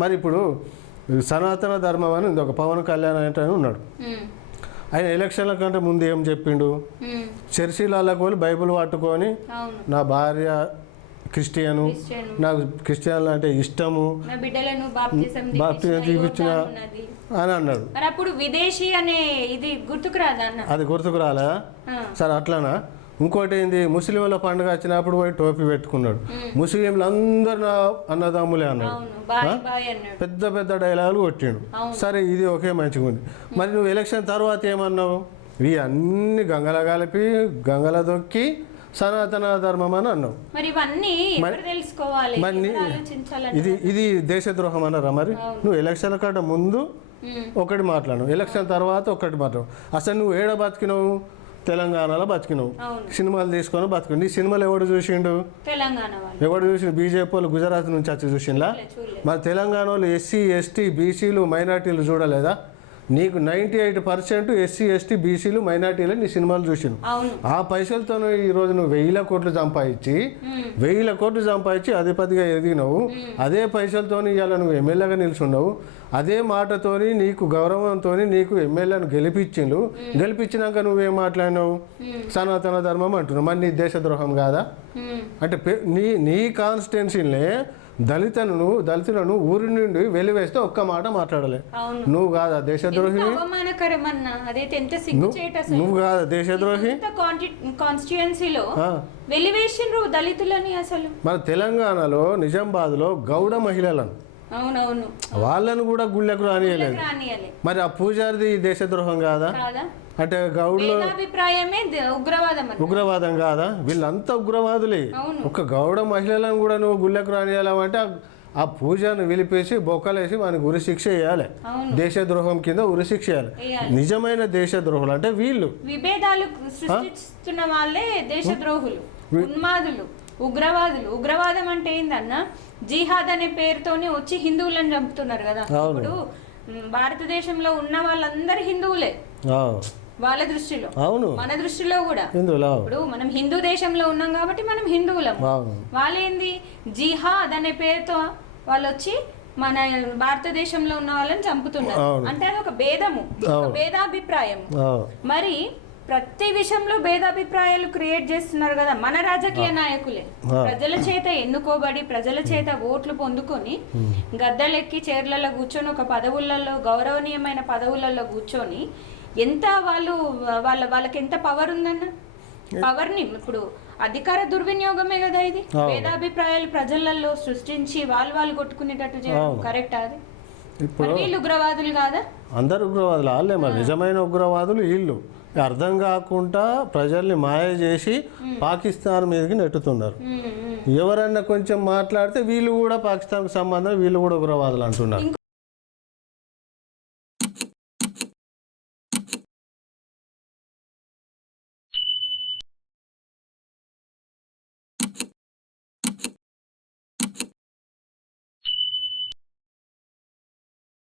మరి ఇప్పుడు సనాతన ధర్మం అని ఉంది, ఒక పవన్ కళ్యాణ్ అంటే ఉన్నాడు. ఆయన ఎలక్షన్ల కంటే ముందు ఏం చెప్పిండు? చర్చిలకు వెళ్ళి బైబిల్ పట్టుకొని నా భార్య క్రిస్టియను, నాకు క్రిస్టియన్లు అంటే ఇష్టము, బాప్తిజం చూపించిన అని అన్నాడు. అప్పుడు విదేశీ అనే ఇది గుర్తుకు రాదా? అది గుర్తుకు రాలే సరే అట్లానా. ఇంకోటి ఏంది, ముస్లింల పండుగ వచ్చినప్పుడు పోయి టోపీ పెట్టుకున్నాడు. ముస్లింలు అందరు నా అన్నదమ్ములే అన్నాడు. పెద్ద పెద్ద డైలాగులు కొట్టిండు. సరే ఇది ఒకే మంచిగా ఉంది. మరి నువ్వు ఎలక్షన్ తర్వాత ఏమన్నావు? ఇవి అన్ని గంగల కలిపి గంగల దొక్కి సనాతన ధర్మం అని అన్నావు. మరి ఇది దేశద్రోహం అన్నారా? మరి నువ్వు ఎలక్షన్ కంటే ముందు ఒకటి మాట్లాడు, ఎలక్షన్ తర్వాత ఒకటి మాట్లాడు. అసలు నువ్వు ఏడ బతికినావు? తెలంగాణలో బతికినావు, సినిమాలు తీసుకొని బతికినావు. నీ సినిమాలు ఎవడు చూసిండు? ఎవడు చూసిండు? బీజేపీ వాళ్ళు గుజరాత్ నుంచి వచ్చి చూసిండ్లా? మరి తెలంగాణ వాళ్ళు ఎస్సీ ఎస్టీ బీసీలు మైనార్టీలు చూడలేదా? నీకు 98% ఎస్సీ ఎస్టీ బీసీలు మైనార్టీలు నీ సినిమాలు చూసిను. ఆ పైసలతో ఈరోజు నువ్వు 1000 కోట్లు సంపాదించి అధిపతిగా ఎదిగినావు. అదే పైసలతో ఇవాళ నువ్వు ఎమ్మెల్యేగా నిల్చున్నావు. అదే మాటతోని నీకు గౌరవంతో నీకు ఎమ్మెల్యేను గెలిపించినాక నువ్వేం మాట్లాడినావు? సనాతన ధర్మం అంటున్నావు. మరి నీ దేశద్రోహం కాదా? అంటే నీ కాన్స్టిట్యున్సీలే దళితులను ఊరి నుండి వెలివేస్తే ఒక్క మాట మాట్లాడలే. నువ్వు కాదా దేశద్రోహి? నువ్వు కాదా దేశద్రోహి? మన తెలంగాణలో నిజామాబాద్లో గౌడ మహిళలను వాళ్ళను కూడా గుళ్ళకు రానియలేదు. మరి ఆ పూజారిది దేశద్రోహం కాదా? అంటే గౌడ్లో ఉగ్రవాదం కాదా? వీళ్ళంతా ఉగ్రవాదులే. ఒక గౌడ మహిళలను కూడా నువ్వు గుళ్ళకు రానియాలంటే ఆ పూజను వెలిపేసి బొక్కలేసి వానికి ఉరిశిక్ష వేయాలి. దేశద్రోహం కింద ఉరిశిక్ష వేయాలి. నిజమైన దేశద్రోహులు అంటే వీళ్ళు. విభేదాలు సృష్టిస్తున్న వాళ్ళే దేశద్రోహులు, ఉన్మాదులు, ఉగ్రవాదులు. ఉగ్రవాదం అంటే ఏందన్నా, జిహాద్ అనే పేరుతోనే వచ్చి హిందువులను చంపుతున్నారు కదా. ఇప్పుడు భారతదేశంలో ఉన్న వాళ్ళందరూ హిందువులే వాళ్ళ దృష్టిలో. మన దృష్టిలో కూడా ఇప్పుడు మనం హిందూ దేశంలో ఉన్నాం కాబట్టి మనం హిందువులం. వాళ్ళేంది జిహాద్ అనే పేరుతో వాళ్ళు వచ్చి మన భారతదేశంలో ఉన్న వాళ్ళని చంపుతున్నారు. అంటే అది ఒక భేదము, భేదాభిప్రాయం. మరి ప్రతి విషయంలో భేదాభిప్రాయాలు క్రియేట్ చేస్తున్నారు కదా మన రాజకీయ నాయకులే. ప్రజల చేత ఎన్నుకోబడి ప్రజల చేత ఓట్లు పొందుకొని గద్దెలెక్కి చైర్లలో కూర్చొని ఒక పదవులలో గౌరవనీయమైన పదవులలో కూర్చొని ఎంత వాళ్ళకి ఎంత పవర్ ఉందన్న పవర్ని ఇప్పుడు అధికార దుర్వినియోగమే కదా ఇది. భేదాభిప్రాయాలు ప్రజలలో సృష్టించి వాళ్ళు కొట్టుకునేటట్టు చేయడం కరెక్ట్? అది వీళ్ళు ఉగ్రవాదులు కాదా? అందరు ఉగ్రవాదులు వాళ్ళే. మరి నిజమైన ఉగ్రవాదులు వీళ్ళు. అర్థం కాకుండా ప్రజల్ని మాయ చేసి పాకిస్తాన్ మీదకి నెట్టుతున్నారు. ఎవరన్నా కొంచెం మాట్లాడితే వీళ్ళు కూడా పాకిస్తాన్కి సంబంధం, వీళ్ళు కూడా ఉగ్రవాదులు అంటున్నారు.